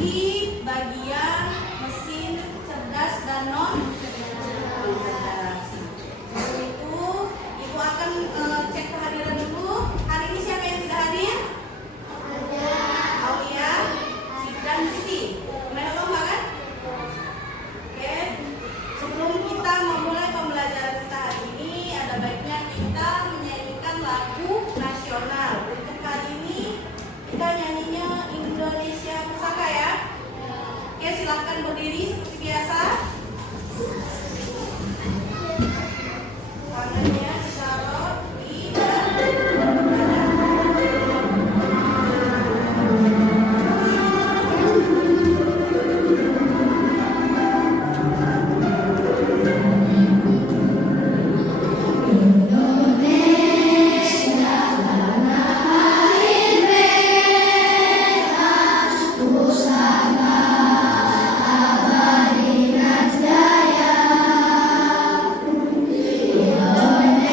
di bagian mesin cerdas dan non cerdas. Ibu akan cek kehadiran dulu. Hari ini siapa yang tidak hadir? Aulia, dan Siti. Main lomba kan? Oke. Sebelum kita memulai pembelajaran kita hari ini, ada baiknya kita menyanyikan lagu nasional. Untuk kali ini kita nyanyinya Indonesia Pusaka ya. Oke, silahkan berdiri seperti biasa. Tangannya ditaruh di dada. Indonesia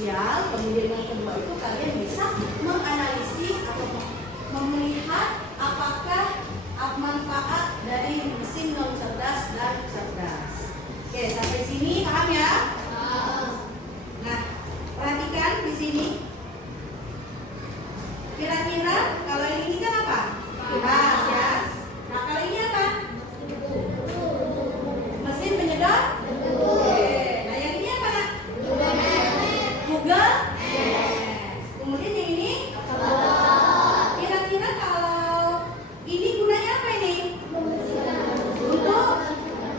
artifisial. Kemudian yang kedua itu kalian bisa menganalisis atau melihat apakah manfaat dari mesin non cerdas dan cerdas. Oke, sampai sini paham ya? Nah, perhatikan di sini. Kira-kira kalau yang ini kan apa? Kipas ya. Nah, kalau ini apa? Mesin penyedot? Oke. Nah, yang ini apa, Nak? Google? Kemudian yang ini? Kira-kira kalau ini gunanya apa ini? Untuk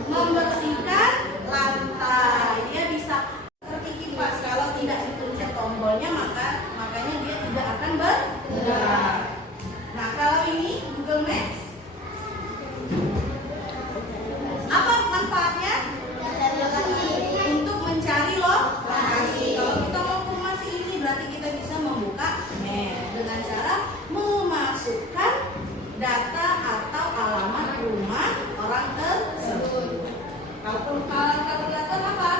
membersihkan lantai. Dia bisa seperti kipas. Kalau tidak dipencet tombolnya makanya dia tidak akan bergerak. Nah, kalau ini Google Maps, apa manfaatnya? Untuk mencari lokasi. Kalau kita mau ke rumah ini berarti kita bisa membuka map dengan cara memasukkan data atau alamat rumah orang tersebut. Kalau kalkulator apa?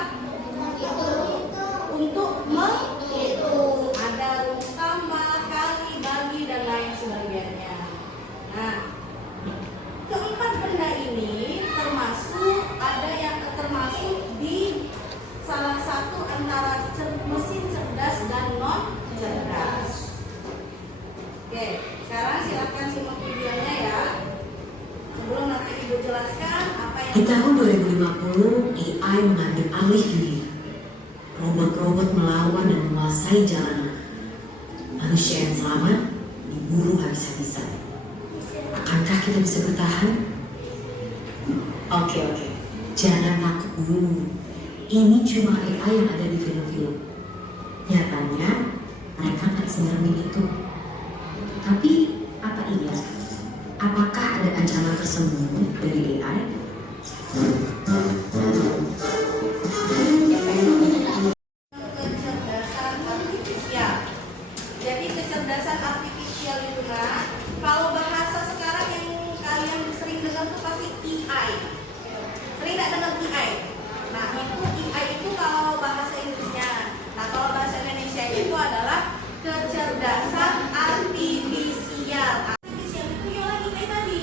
Untuk menghitung, ada rumus tambah, kali, bagi, dan lain sebagainya. Nah, keempat benda ini ada yang termasuk di salah satu antara mesin cerdas dan non cerdas. Oke, sekarang silakan simak videonya ya. Sebelum nanti Ibu jelaskan apa yang Di tahun 2050, AI mengambil alih dunia. Robot-robot melawan dan menguasai jalanan. Manusia yang selamat diburu habis-habisan. Akankah kita bisa bertahan? Oke. Jangan takut dulu. Ini cuma AI yang ada di film-film. Nyatanya, mereka tak senyermin itu. Tapi, apa iya? Apakah ada ancaman tersembunyi dari AI? kecerdasan artifisial. Jadi kecerdasan artifisial itu kan, kalau bahasa sekarang yang kalian sering dengar tuh pasti AI. Sering nggak dengar AI? Nah, itu AI itu kalau bahasa Inggrisnya. Nah, kalau bahasa Indonesia itu adalah kecerdasan artifisial. Artifisial itu yang lagi kayak tadi.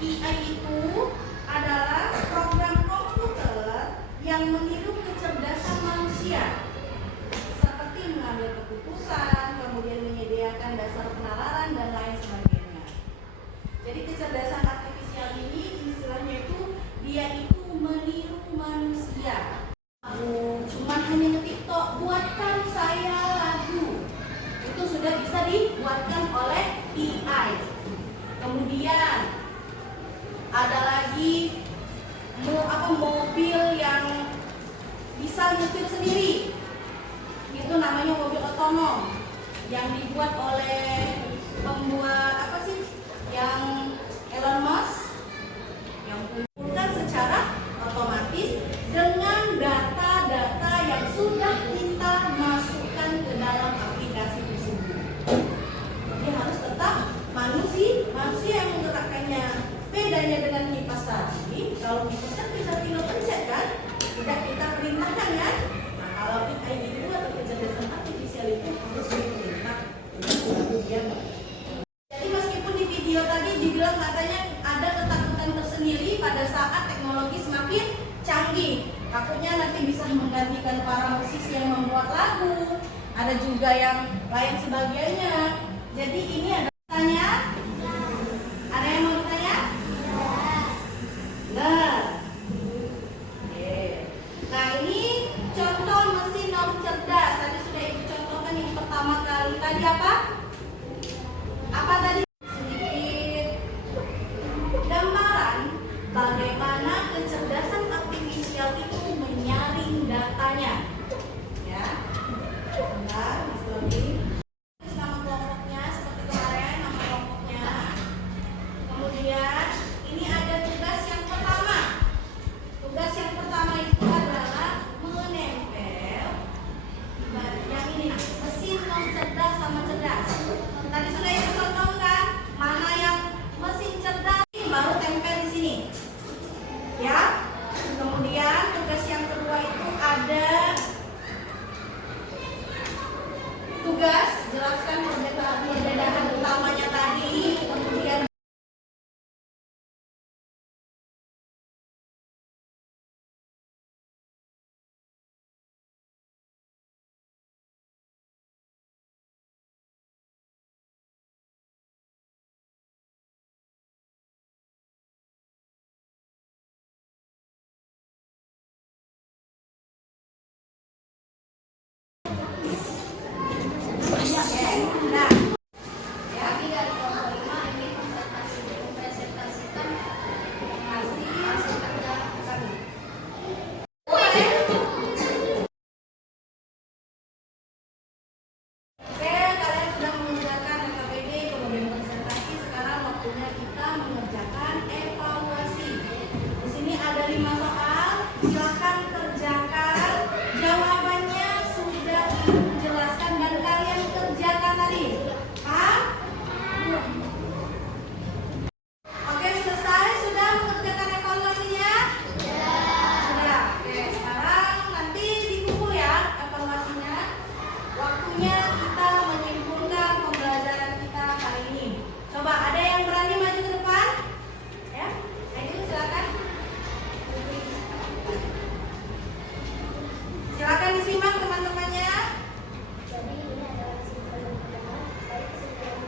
AI itu adalah program komputer yang meniru kecerdasan manusia, seperti mengambil keputusan, kemudian menyediakan dasar penalaran dan lain sebagainya. Jadi kecerdasan artifisial ini istilahnya itu dia itu meniru manusia. Cuman hanya ngetik tok, buatkan saya lagu. Itu sudah bisa dibuatkan oleh AI. Kemudian ada lagi mobil yang bisa nyetir sendiri. Itu namanya mobil otonom yang dibuat oleh pembuat yang Elon Musk, yang mengumpulkan secara otomatis dengan data-data yang sudah kita masukkan ke dalam aplikasi tersebut. Jadi harus tetap manusia yang menggerakkannya. Bedanya dengan kipas tadi, kalau kipas kan kita tinggal pencet kan, tidak kita perintahkan kan. Nah, kalau AI itu atau kecerdasan artifisial itu harus diperintah. Jadi meskipun di video tadi dibilang katanya ada ketakutan tersendiri pada saat teknologi semakin canggih, takutnya nanti bisa menggantikan para musisi yang membuat lagu, ada juga yang lain sebagainya. Jadi ini ada tanya. Ada yang mau ditanya? Nah, nah ini contoh mesin non cerdas. Tadi sudah Ibu contohkan yang pertama kali. Tadi apa? Apa tadi? Sedikit gambaran bagaimana kecerdasan artifisial itu menyaring datanya. Ya, bentar, Mas Doni. Nama kelompoknya seperti kemarin, nama kelompoknya. Kemudian ini ada tugas yang pertama. Tugas yang pertama itu adalah menempel yang ini mesin non cerdas sama cerdas. Tadi sudah Ibu contohkan. Ibu jelaskan dan kalian kerjakan tadi. Paham? Oke, selesai. Sudah mengerjakan evaluasinya? Sudah. Oke, sekarang nanti dikumpul ya evaluasinya. Waktunya kita menyimpulkan pembelajaran kita hari ini. Coba ada yang berani maju ke depan? Ya, ayo silakan. Silakan disimak teman-temannya. Jadi ini adalah kesimpulan yang pertama, baik kesimpulan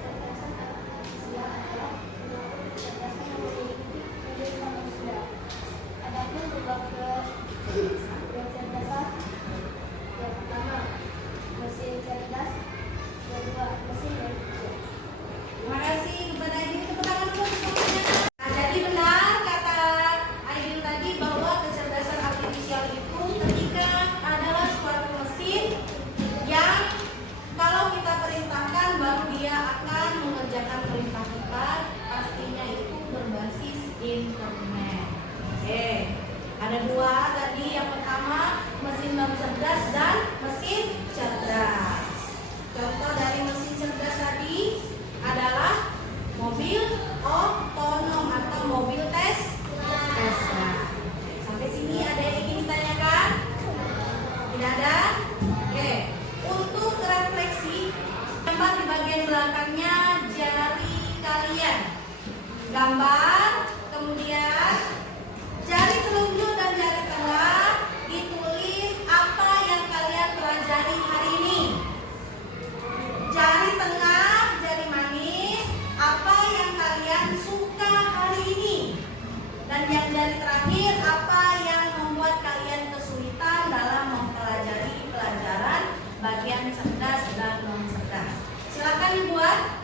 kecerdasan anak manusia adalah menyangkut kecerdasan yang memiliki menjadi manusia. Adapun berbab kecerdasan yang pertama, mesin cerdas, yang kedua mesin yang kecil. Terima kasih kepada Aidil. Tepuk tangan dulu untuk semuanya. Nah, jadi benar kata Aidil tadi bahwa kecerdasan artifisial itu ketika adalah suatu mesin yang kalau kita perintahkan baru dia akan mengerjakan perintah kita, pastinya itu berbasis internet. Oke, ada dua tadi. Yang pertama mesin non cerdas dan mesin cerdas. Contoh dari mesin cerdas tadi adalah mobil otonom atau mobil Tesla. Sampai sini ada yang ingin ditanyakan? Tidak ada? Oke. Untuk refleksi, gambar di bagian belakangnya jari kalian. Gambar, kemudian jari telunjuk dan jari tengah ditulis apa yang kalian pelajari hari ini. Jari tengah, jari manis, apa yang kalian suka hari ini. Dan yang jari terakhir, apa yang membuat kalian kesulitan dalam mempelajari pelajaran bagian cerdas dan non cerdas. Silakan dibuat.